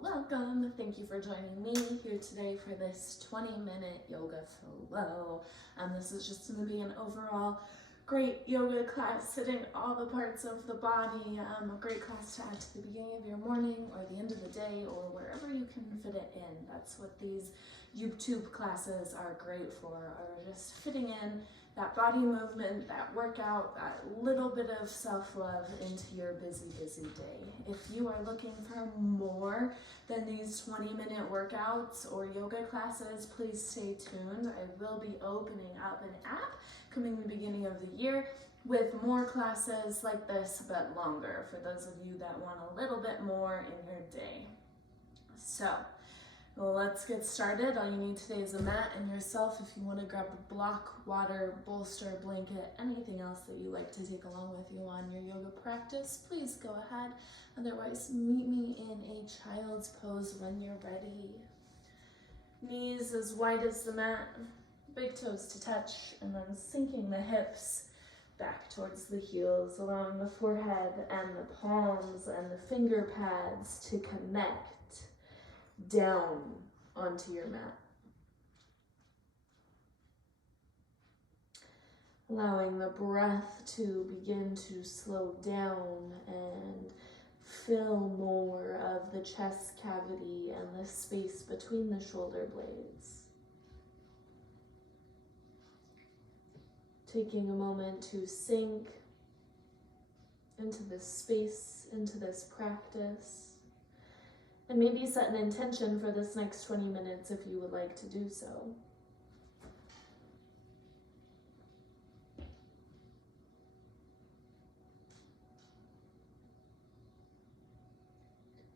Welcome. Thank you for joining me here today for this 20-minute yoga flow. This is just going to be an overall great yoga class, hitting all the parts of the body. A great class to add to the beginning of your morning or the end of the day or wherever you can fit it in. That's what these YouTube classes are great for, are just fitting in that body movement, that workout, that little bit of self-love into your busy day. If you are looking for more than these 20-minute workouts or yoga classes, please stay tuned. I will be opening up an app coming the beginning of the year with more classes like this, but longer, for those of you that want a little bit more in your day. So, let's get started. All you need today is a mat and yourself. If you want to grab a block, water, bolster, blanket, anything else that you like to take along with you on your yoga practice, please go ahead. Otherwise, meet me in a child's pose when you're ready. Knees as wide as the mat, big toes to touch, and then sinking the hips back towards the heels, allowing the forehead and the palms and the finger pads to connect down onto your mat. Allowing the breath to begin to slow down and fill more of the chest cavity and the space between the shoulder blades. Taking a moment to sink into this space, into this practice. And maybe set an intention for this next 20 minutes if you would like to do so.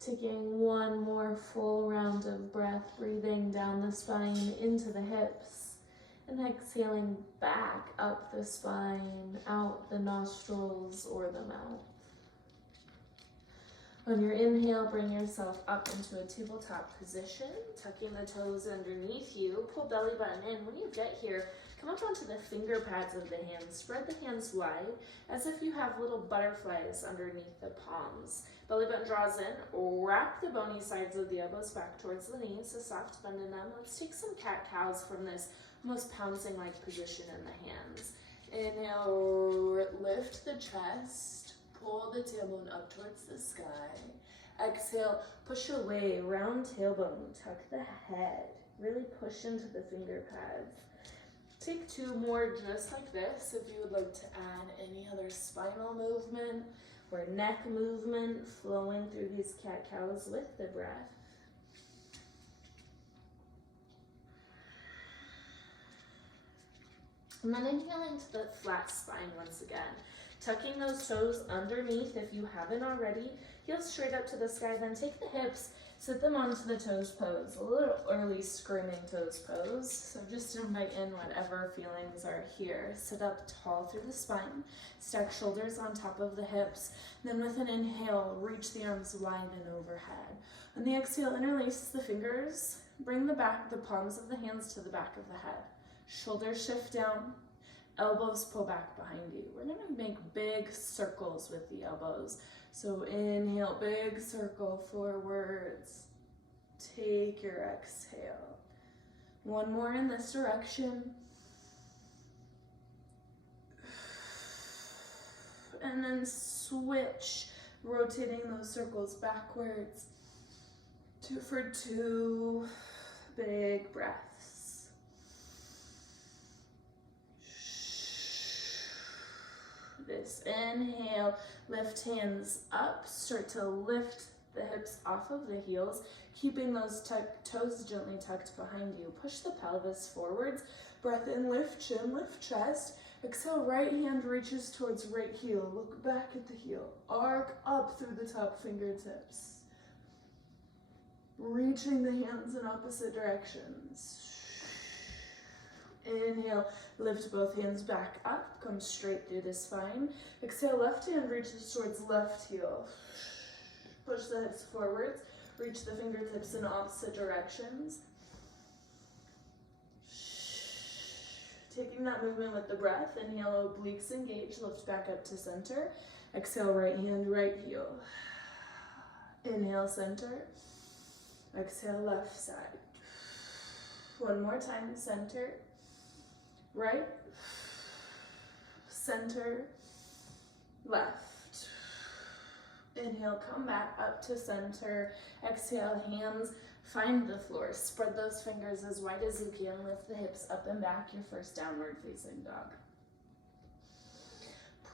Taking one more full round of breath, breathing down the spine into the hips, and exhaling back up the spine, out the nostrils or the mouth. On your inhale, bring yourself up into a tabletop position, tucking the toes underneath you. Pull belly button in. When you get here, come up onto the finger pads of the hands. Spread the hands wide as if you have little butterflies underneath the palms. Belly button draws in. Wrap the bony sides of the elbows back towards the knees, a soft bend in them. Let's take some cat-cows from this almost pouncing-like position in the hands. Inhale, lift the chest. Pull the tailbone up towards the sky. Exhale, push away, round tailbone, tuck the head. Really push into the finger pads. Take two more just like this if you would like to add any other spinal movement or neck movement flowing through these cat-cows with the breath. And then inhaling to the flat spine once again. Tucking those toes underneath if you haven't already. Heels straight up to the sky, then take the hips, sit them onto the toes pose. A little early screaming toes pose. So just invite in whatever feelings are here. Sit up tall through the spine. Stack shoulders on top of the hips. Then with an inhale, reach the arms wide and overhead. On the exhale, interlace the fingers. Bring the palms of the hands to the back of the head. Shoulders shift down. Elbows pull back behind you. We're going to make big circles with the elbows. So inhale, big circle forwards. Take your exhale. One more in this direction. And then switch, rotating those circles backwards. For two big breaths. This inhale, lift hands up, start to lift the hips off of the heels, keeping those toes gently tucked behind you. Push the pelvis forwards, breath in, lift chin, lift chest. Exhale, right hand reaches towards right heel. Look back at the heel. Arc up through the top fingertips. Reaching the hands in opposite directions. Inhale, lift both hands back up, come straight through the spine. Exhale, left hand reaches towards left heel. Push the hips forwards, reach the fingertips in opposite directions. Taking that movement with the breath, inhale, obliques engage, lift back up to center. Exhale, right hand, right heel. Inhale, center. Exhale, left side. One more time, center, right, center, left. Inhale, come back up to center. Exhale, hands find the floor. Spread those fingers as wide as you can. Lift the hips up and back, your first downward facing dog.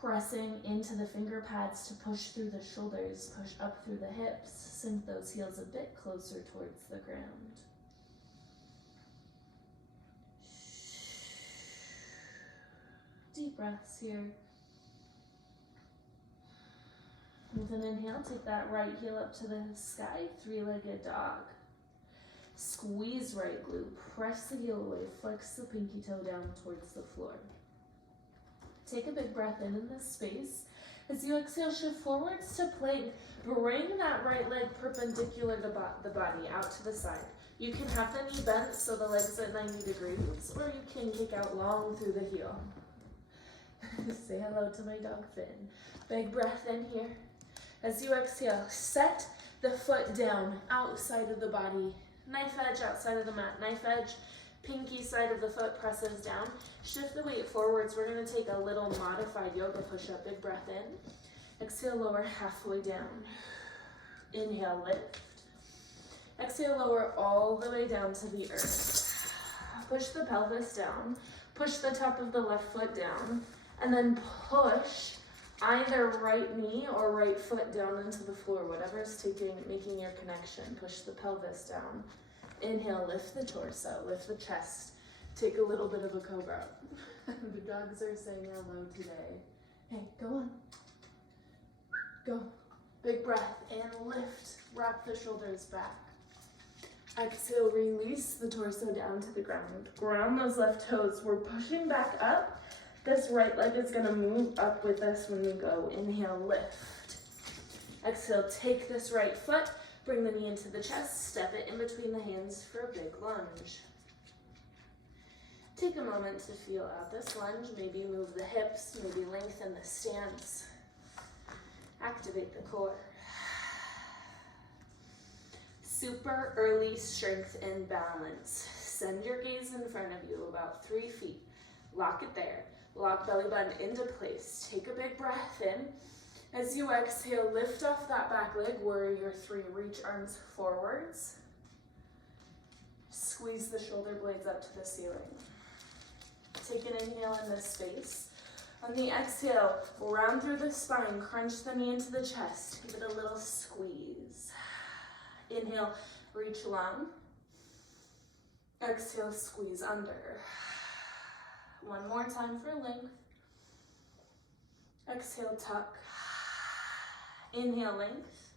Pressing into the finger pads to push through the shoulders, push up through the hips, sink those heels a bit closer towards the ground. Deep breaths here. With an inhale, take that right heel up to the sky, three-legged dog. Squeeze right glute, press the heel away, flex the pinky toe down towards the floor. Take a big breath in this space. As you exhale, shift forwards to plank. Bring that right leg perpendicular to the body, out to the side. You can have the knee bent so the leg's at 90 degrees, or you can kick out long through the heel. Say hello to my dog Finn. Big breath in here. As you exhale, set the foot down outside of the body. Knife edge outside of the mat. Knife edge, pinky side of the foot presses down. Shift the weight forwards. We're going to take a little modified yoga push-up. Big breath in. Exhale, lower halfway down. Inhale, lift. Exhale, lower all the way down to the earth. Push the pelvis down. Push the top of the left foot down. And then push either right knee or right foot down into the floor, whatever's making your connection. Push the pelvis down. Inhale, lift the torso, lift the chest. Take a little bit of a cobra. The dogs are saying hello today. Hey, go on. Go. Big breath and lift. Wrap the shoulders back. Exhale, release the torso down to the ground. Ground those left toes. We're pushing back up. This right leg is going to move up with us when we go. Inhale, lift. Exhale, take this right foot, bring the knee into the chest, step it in between the hands for a big lunge. Take a moment to feel out this lunge. Maybe move the hips, maybe lengthen the stance. Activate the core. Super early strength and balance. Send your gaze in front of you about 3 feet. Lock it there. Lock belly button into place. Take a big breath in. As you exhale, lift off that back leg, warrior 3. Reach arms forwards. Squeeze the shoulder blades up to the ceiling. Take an inhale in this space. On the exhale, round through the spine, crunch the knee into the chest. Give it a little squeeze. Inhale, reach long. Exhale, squeeze under. One more time for length. Exhale, tuck. Inhale, length.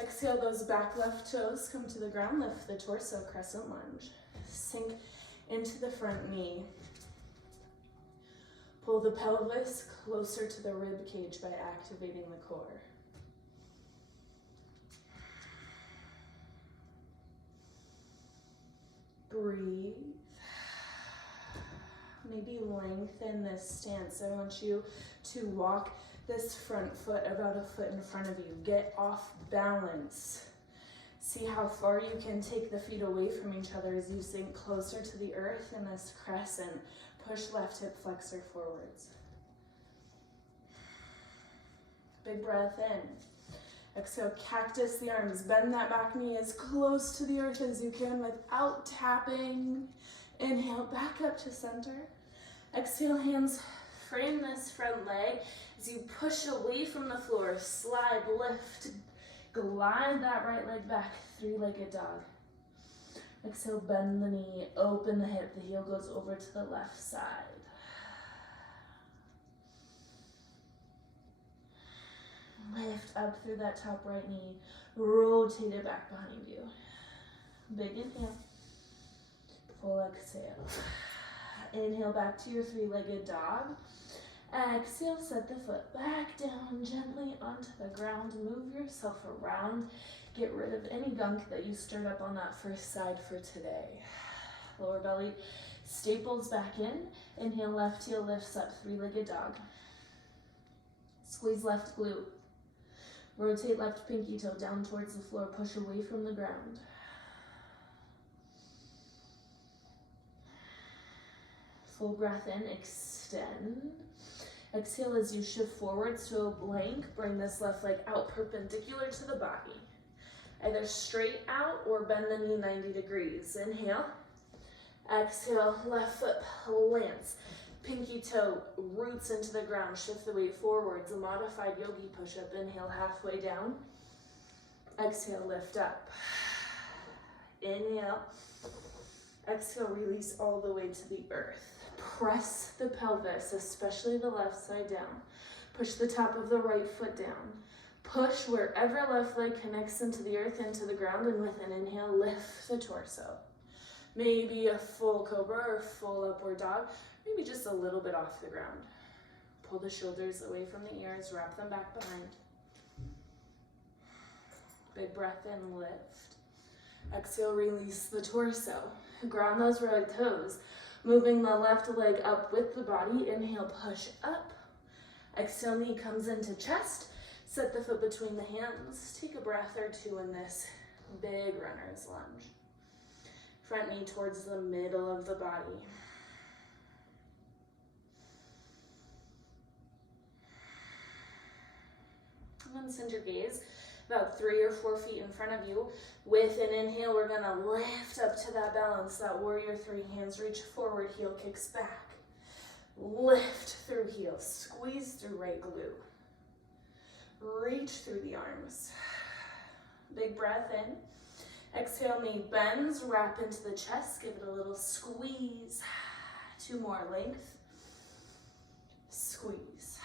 Exhale, those back left toes come to the ground. Lift the torso, crescent lunge. Sink into the front knee. Pull the pelvis closer to the rib cage by activating the core. Breathe. Maybe lengthen this stance. I want you to walk this front foot about a foot in front of you. Get off balance. See how far you can take the feet away from each other as you sink closer to the earth in this crescent. Push left hip flexor forwards. Big breath in. Exhale, cactus the arms. Bend that back knee as close to the earth as you can without tapping. Inhale, back up to center. Exhale, hands frame this front leg as you push away from the floor. Slide, lift, glide that right leg back, 3-legged dog. Exhale, bend the knee, open the hip. The heel goes over to the left side. Lift up through that top right knee. Rotate it back behind you. Big inhale. Full exhale. Inhale back to your 3-legged dog. Exhale, set the foot back down gently onto the ground. Move yourself around. Get rid of any gunk that you stirred up on that first side for today. Lower belly staples back in. Inhale, left heel lifts up, 3-legged dog. Squeeze left glute. Rotate left pinky toe down towards the floor, push away from the ground. Full breath in, extend. Exhale as you shift forwards to a plank. Bring this left leg out perpendicular to the body. Either straight out or bend the knee 90 degrees. Inhale. Exhale, left foot plants. Pinky toe roots into the ground. Shift the weight forwards. A modified yogi push-up. Inhale, halfway down. Exhale, lift up. Inhale. Exhale, release all the way to the earth. Press the pelvis, especially the left side down. Push the top of the right foot down. Push wherever left leg connects into the earth, into the ground, and with an inhale, lift the torso. Maybe a full cobra or full upward dog, maybe just a little bit off the ground. Pull the shoulders away from the ears, wrap them back behind. Big breath in, lift. Exhale, release the torso. Ground those right toes. Moving the left leg up with the body. Inhale, push up. Exhale, knee comes into chest. Set the foot between the hands. Take a breath or two in this big runner's lunge. Front knee towards the middle of the body. And then send your gaze about 3 or 4 feet in front of you. With an inhale, we're gonna lift up to that balance, that warrior 3. Hands reach forward, heel kicks back. Lift through heel, squeeze through right glute. Reach through the arms. Big breath in. Exhale, knee bends, wrap into the chest, give it a little squeeze. 2 more, length. Squeeze.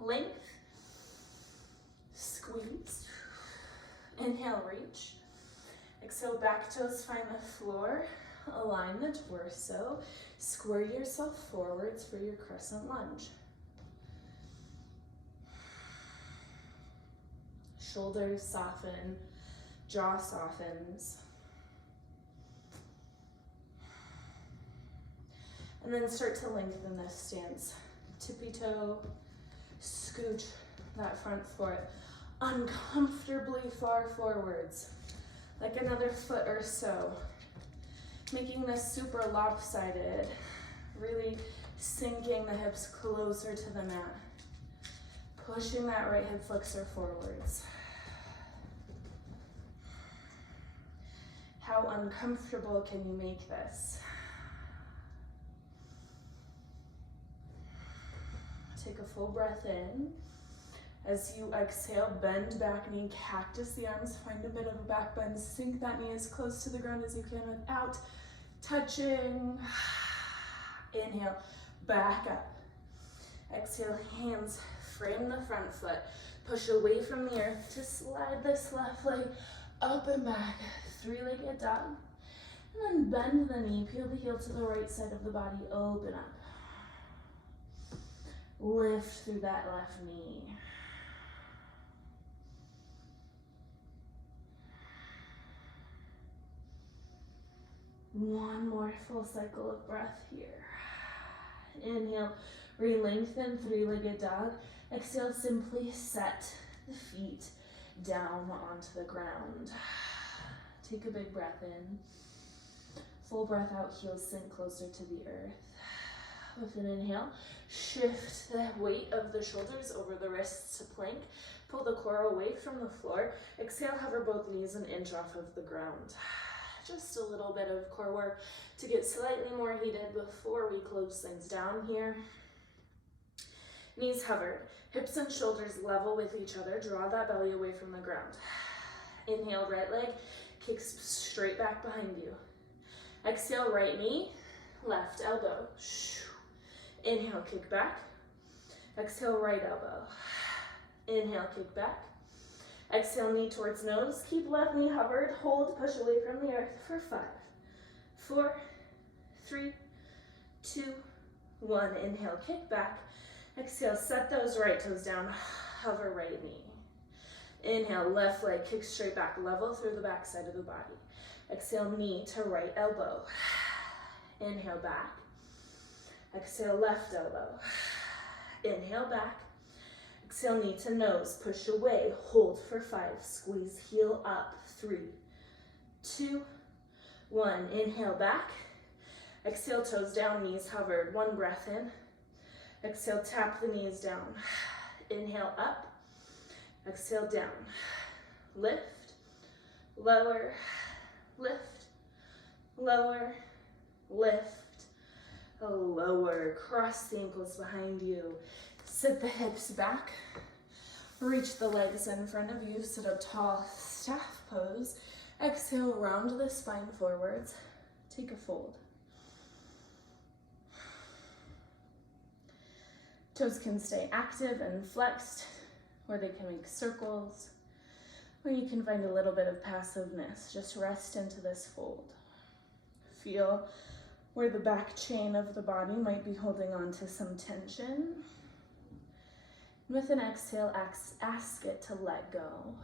Length. Squeeze. Inhale, reach. Exhale, back toes find the floor. Align the torso. Square yourself forwards for your crescent lunge. Shoulders soften, jaw softens. And then start to lengthen this stance. Tippy toe, scooch that front foot uncomfortably far forwards, like another foot or so. Making this super lopsided, really sinking the hips closer to the mat. Pushing that right hip flexor forwards. How uncomfortable can you make this? Take a full breath in. As you exhale, bend back knee, cactus the arms, find a bit of a back bend, sink that knee as close to the ground as you can without touching. Inhale, back up. Exhale, hands frame the front foot. Push away from the earth to slide this left leg up and back. 3-legged dog. And then bend the knee, peel the heel to the right side of the body, open up. Lift through that left knee. One more full cycle of breath here. Inhale, re-lengthen, 3-legged dog. Exhale, simply set the feet down onto the ground. Take a big breath in. Full breath out, heels sink closer to the earth. With an inhale, shift the weight of the shoulders over the wrists to plank. Pull the core away from the floor. Exhale, hover both knees an inch off of the ground. Just a little bit of core work to get slightly more heated before we close things down here. Knees hovered, hips and shoulders level with each other. Draw that belly away from the ground. Inhale, right leg kicks straight back behind you. Exhale, right knee, left elbow. Inhale, kick back. Exhale, right elbow. Inhale, kick back. Exhale, knee towards nose. Keep left knee hovered. Hold, push away from the earth for 5, 4, 3, 2, 1. Inhale, kick back. Exhale, set those right toes down. Hover right knee. Inhale, left leg kicks straight back. Level through the back side of the body. Exhale, knee to right elbow. Inhale, back. Exhale, left elbow. Inhale, back. Exhale, knee to nose, push away, hold for 5, squeeze, heel up, 3, 2, 1. Inhale back. Exhale, toes down, knees hovered. 1 breath in. Exhale, tap the knees down. Inhale up. Exhale, down. Lift, lower, lift, lower, lift, lower. Cross the ankles behind you. Sit the hips back. Reach the legs in front of you. Sit up tall, staff pose. Exhale, round the spine forwards. Take a fold. Toes can stay active and flexed, or they can make circles, or you can find a little bit of passiveness. Just rest into this fold. Feel where the back chain of the body might be holding on to some tension. With an exhale, ask it to let go.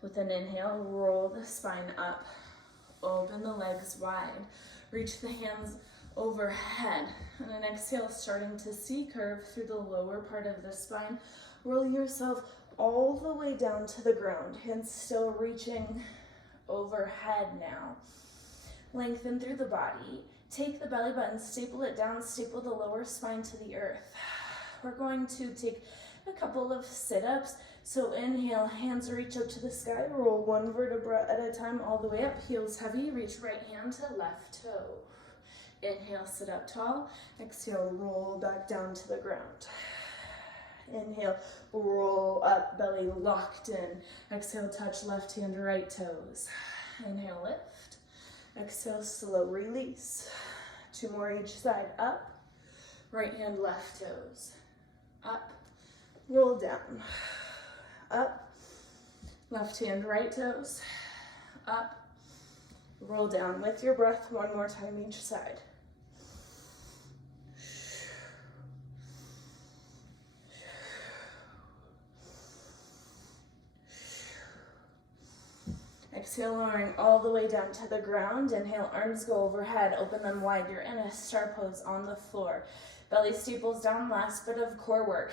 With an inhale, roll the spine up. Open the legs wide. Reach the hands overhead. And an exhale, starting to C-curve through the lower part of the spine. Roll yourself all the way down to the ground. Hands still reaching overhead now. Lengthen through the body. Take the belly button, staple it down, staple the lower spine to the earth. We're going to take a couple of sit-ups. So inhale, hands reach up to the sky, roll 1 vertebra at a time all the way up, heels heavy, reach right hand to left toe. Inhale, sit up tall. Exhale, roll back down to the ground. Inhale, roll up, belly locked in. Exhale, touch left hand, right toes. Inhale, lift. Exhale, slow release. 2 more each side, up. Right hand, left toes. Up, roll down. Up, left hand, right toes, up, roll down with your breath 1 more time each side. Exhale, lowering all the way down to the ground. Inhale, arms go overhead, open them wide. You're in a star pose on the floor. Belly staples down, last bit of core work.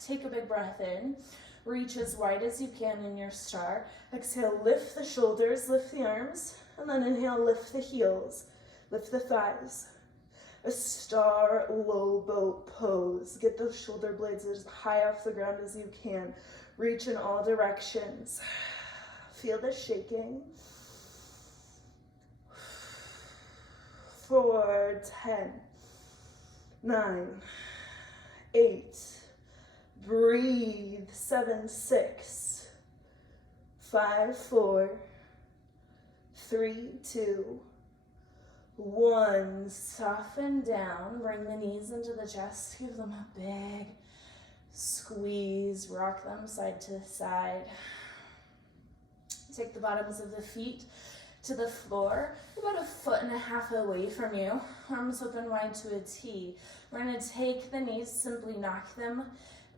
Take a big breath in. Reach as wide as you can in your star. Exhale, lift the shoulders, lift the arms, and then inhale, lift the heels, lift the thighs. A star low boat pose. Get those shoulder blades as high off the ground as you can. Reach in all directions. Feel the shaking. 4, 10, 9, 8, breathe, 7, 6, 5, 4, 3, 2, 1. Soften down, bring the knees into the chest, give them a big squeeze, rock them side to side. Take the bottoms of the feet to the floor, about 1.5 feet away from you, arms open wide to a T. We're gonna take the knees, simply knock them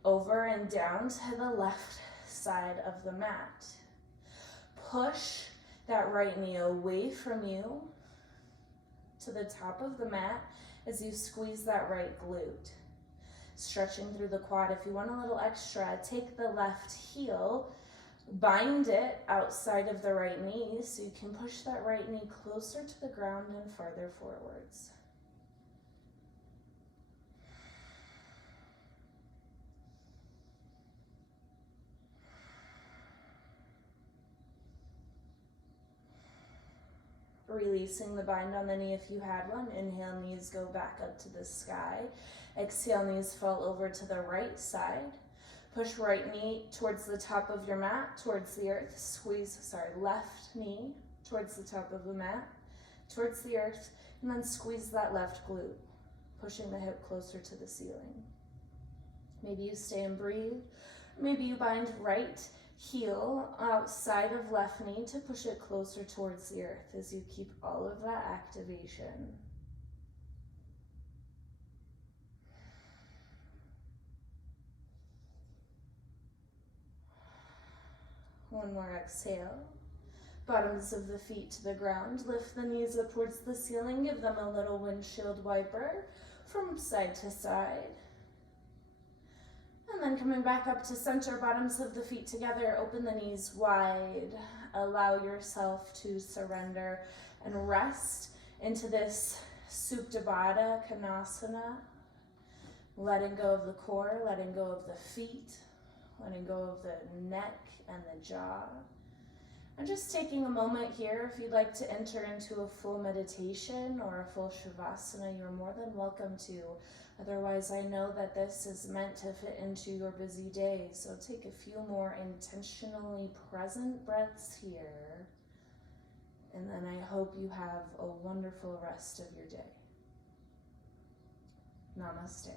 over and down to the left side of the mat. Push that right knee away from you to the top of the mat as you squeeze that right glute. Stretching through the quad. If you want a little extra, take the left heel, bind it outside of the right knee so you can push that right knee closer to the ground and farther forwards. Releasing the bind on the knee if you had one. Inhale, knees go back up to the sky. Exhale, knees fall over to the right side. Push right knee towards the top of your mat, towards the earth. Squeeze, left knee towards the top of the mat, towards the earth, and then squeeze that left glute, pushing the hip closer to the ceiling. Maybe you stay and breathe. Maybe you bind right heel outside of left knee to push it closer towards the earth as you keep all of that activation. One more exhale. Bottoms of the feet to the ground. Lift the knees up towards the ceiling. Give them a little windshield wiper from side to side. And then coming back up to center, bottoms of the feet together. Open the knees wide. Allow yourself to surrender and rest into this Supta Baddha Konasana. Letting go of the core, letting go of the feet, letting go of the neck and the jaw. And just taking a moment here, if you'd like to enter into a full meditation or a full Shavasana, you're more than welcome to. Otherwise, I know that this is meant to fit into your busy day. So take a few more intentionally present breaths here. And then I hope you have a wonderful rest of your day. Namaste.